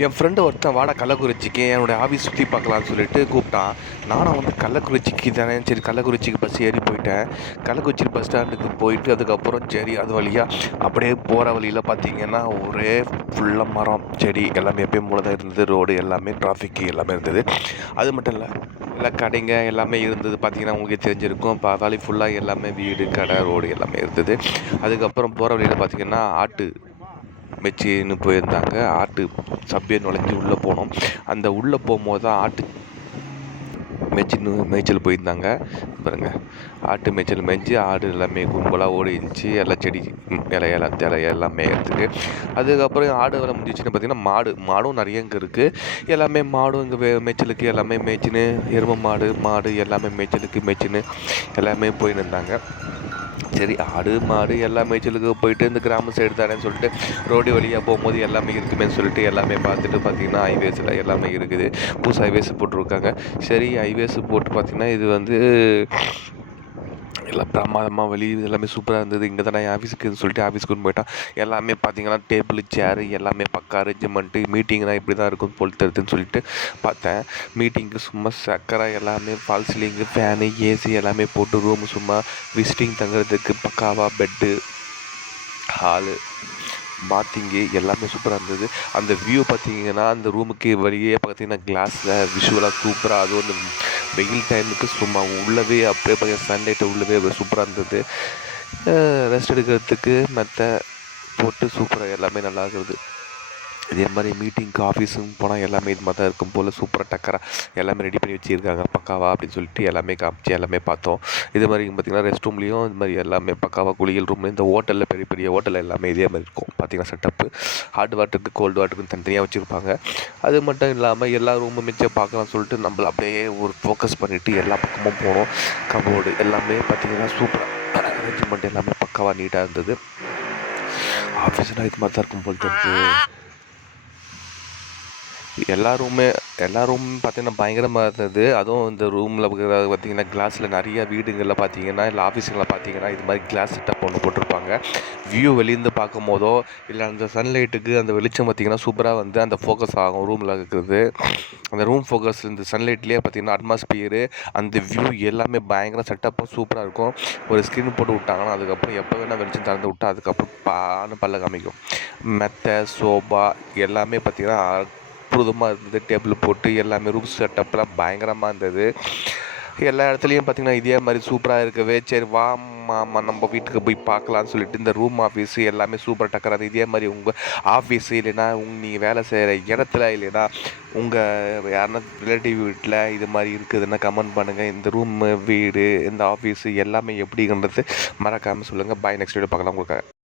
என் friend ஒருத்தன் வாடா கள்ளக்குறிச்சிக்கு என்னோடய ஆஃபீஸ் சுற்றி பார்க்கலான்னு சொல்லிட்டு கூப்பிட்டான். நானும் வந்து கள்ளக்குறிச்சிக்கு தானே, சரி கள்ளக்குறிச்சிக்கு பஸ் ஏறி போயிட்டேன். கள்ளக்குறிச்சி பஸ் ஸ்டாண்டுக்கு போயிட்டு அதுக்கப்புறம் சரி அது வழியாக அப்படியே போகிற வழியில் பார்த்தீங்கன்னா ஒரே ஃபுல்லாக மரம் செடி எல்லாமே எப்பயும் போல தான் இருந்தது. ரோடு எல்லாமே டிராஃபிக்கு எல்லாமே இருந்தது. அது மட்டும் இல்லை, எல்லா கடைங்க எல்லாமே இருந்தது. பார்த்தீங்கன்னா உங்களுக்கே தெரிஞ்சிருக்கும். பார்த்தாலே ஃபுல்லாக எல்லாமே வீடு கடை ரோடு எல்லாமே இருந்தது. அதுக்கப்புறம் போகிற வழியில் பார்த்தீங்கன்னா ஆட்டு மேய்ச்சின்னு போயிருந்தாங்க. ஆட்டு சப்பையை நுழைஞ்சி உள்ளே போனோம். அந்த உள்ளே போகும்போது தான் ஆட்டு மேய்ச்சல் போயிருந்தாங்க பாருங்கள். ஆட்டு மேய்ச்சல் மேய்ஞ்சி ஆடு எல்லாமே கும்பலாக ஓடி இருந்துச்சு. எல்லாம் செடி இலை எல்லாமே இருக்குது. அதுக்கப்புறம் ஆடு வேலை முடிஞ்சிச்சுன்னு பார்த்திங்கன்னா மாடும் நிறைய இங்கே இருக்குது. எல்லாமே மாடும் இங்கே மேய்ச்சலுக்கு எல்லாமே மேய்ச்சின்னு எருமை மாடு எல்லாமே மேய்ச்சலுக்கு எல்லாமே போயின்னு இருந்தாங்க. சரி ஆடு மாடு எல்லா மேய்ச்சலுக்கு போயிட்டு இந்த கிராம சைடு தானேன்னு சொல்லிட்டு ரோடு வழியாக போகும்போது எல்லாமே இருக்குமேன்னு சொல்லிட்டு எல்லாமே பார்த்துட்டு பார்த்திங்கன்னா ஹைவேஸில் எல்லாமே இருக்குது. புதுசு ஹைவேஸ் போட்டிருக்காங்க. சரி ஹைவேஸ் போட்டு பார்த்திங்கன்னா இது வந்து எல்லாம் பிரமாதமாக வழி எல்லாமே சூப்பராக இருந்தது. இங்கே தான் என் ஆஃபீஸுக்குன்னு சொல்லிட்டு ஆஃபீஸ்க்குன்னு போயிட்டான். எல்லாமே பார்த்திங்கன்னா டேபிள் சேரு எல்லாமே பக்கா அரேஞ்ச்மெண்ட்டு. மீட்டிங்னால் இப்படி தான் இருக்கும் போல் தருதுன்னு சொல்லிட்டு பார்த்தேன். மீட்டிங்க்கு சும்மா சக்கரை எல்லாமே ஃபால் சீலிங்கு ஃபேனு ஏசி எல்லாமே போட்டு ரூமு சும்மா விசிட்டிங் தங்குறதுக்கு பக்காவாக பெட்டு ஹாலு பாத்திங்கு எல்லாமே சூப்பராக இருந்தது. அந்த வியூ பார்த்திங்கன்னா அந்த ரூமுக்கு வெளியே பார்த்திங்கன்னா கிளாஸில் விஷுவலாக சூப்பராக, அது வந்து வெயில் டைமுக்கு சும்மா உள்ளவே அப்படியே பார்த்திங்கன்னா சன்லைட்டை உள்ளவே சூப்பராக இருந்தது. ரெஸ்ட் எடுக்கிறதுக்கு மெத்தை போட்டு சூப்பராக எல்லாமே நல்லா இருக்குது. இதே மாதிரி மீட்டிங்க்கு ஆஃபீஸுக்கு போனால் எல்லாமே இது மாதிரி தான் இருக்கும் போல் சூப்பராக டக்கராக எல்லாமே ரெடி பண்ணி வச்சுருக்காங்க பக்காவா அப்படின்னு சொல்லிட்டு எல்லாமே காமிச்சு எல்லாமே பார்த்தோம். இது மாதிரி பார்த்திங்கன்னா ரெஸ்ட் ரூம்லேயும் இது மாதிரி எல்லாமே பக்காவாக குளியல் ரூம்லேயும் இந்த ஹோட்டலில் பெரிய ஹோட்டலில் எல்லாமே இதே மாதிரி இருக்கும் பார்த்திங்கன்னா செட்டப்பு. ஹாட் வாட்டருக்கு கோல்டு வாட்டருக்கு தனித்தனியாக வச்சுருப்பாங்க. அது மட்டும் இல்லாமல் எல்லா ரூமும் மிச்சம் பார்க்கலாம்னு சொல்லிட்டு நம்மள அப்படியே ஒரு ஃபோக்கஸ் பண்ணிவிட்டு எல்லா பக்கமும் போனோம். கபோர்டு எல்லாமே பார்த்திங்கன்னா சூப்பராக அரேஞ்ச்மெண்ட் எல்லாமே பக்காவாக நீட்டாக இருந்தது. ஆஃபீஸ்னால் இது மாதிரி தான் இருக்கும் போல் இருக்குது. எல்லா ரூமும் பார்த்திங்கன்னா பயங்கரமாக இருந்தது. அதுவும் இந்த ரூமில் பார்த்திங்கன்னா கிளாஸில் நிறைய வீடுகளில் பார்த்திங்கன்னா இல்லை ஆஃபீஸுங்களில் பார்த்திங்கன்னா இது மாதிரி கிளாஸ் செட்டப் ஒன்று போட்டிருப்பாங்க. வியூ வெளியிருந்து பார்க்கும் போதோ இல்லை அந்த சன்லைட்டுக்கு அந்த வெளிச்சம் பார்த்திங்கன்னா சூப்பராக வந்து அந்த ஃபோக்கஸ் ஆகும் ரூமில் இருக்கிறது. அந்த ரூம் ஃபோக்கஸ் இந்த சன்லைட்லேயே பார்த்திங்கன்னா அட்மாஸ்பியரு அந்த வியூ எல்லாமே பயங்கர செட்டப்பாக சூப்பராக இருக்கும். ஒரு ஸ்க்ரீன் போட்டு விட்டாங்கன்னா அதுக்கப்புறம் எப்போ வேணால் வெளிச்சம் திறந்து விட்டால் அதுக்கப்புறம் பல்ல காமிக்கும். மெத்தை சோபா எல்லாமே பார்த்திங்கன்னா அற்புதமாக இருந்தது. டேபிள் போட்டு எல்லாமே ரூம் செட்டப்லாம் பயங்கரமாக இருந்தது. எல்லா இடத்துலையும் பார்த்திங்கன்னா இதே மாதிரி சூப்பராக இருக்கவே சரி மாமா நம்ம வீட்டுக்கு போய் பார்க்கலான்னு சொல்லிட்டு இந்த ரூம் ஆஃபீஸு எல்லாமே சூப்பராக டக்கராது. இதே மாதிரி உங்கள் ஆஃபீஸு இல்லைன்னா நீங்கள் வேலை செய்கிற இடத்துல இல்லைன்னா உங்கள் யாருன்னா ரிலேட்டிவ் வீட்டில் இது மாதிரி இருக்குதுன்னா கமெண்ட் பண்ணுங்கள். இந்த ரூமு வீடு இந்த ஆஃபீஸு எல்லாமே எப்படின்றது மறக்காமல் சொல்லுங்கள். பாய். நெக்ஸ்ட் வீடியோ பார்க்கலாம் உங்களுக்கு.